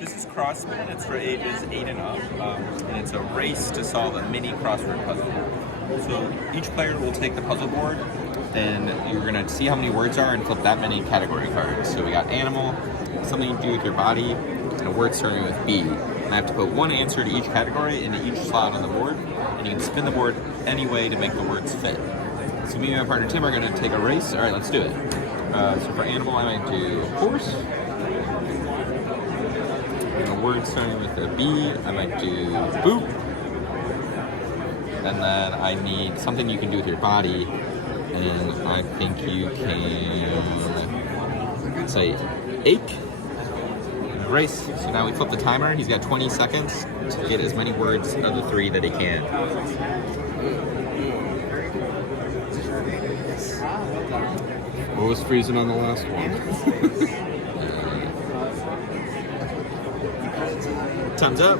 This is Crossman. It's for ages 8 and up, and it's a race to solve a mini crossword puzzle. So each player will take the puzzle board, and you're gonna see how many words are and flip that many category cards. So we got animal, something to do with your body, and a word starting with B. And I have to put one answer to each category into each slot on the board, and you can spin the board any way to make the words fit. So me and my partner Tim are gonna take a race. All right, let's do it. So for animal, I might do horse. And a word starting with a B, I might do boot. And then I need something you can do with your body, and I think you can say ache. Race. So now we flip the timer. He's got 20 seconds to get as many words of the 3 that he can. What was freezing on the last one? Time's up.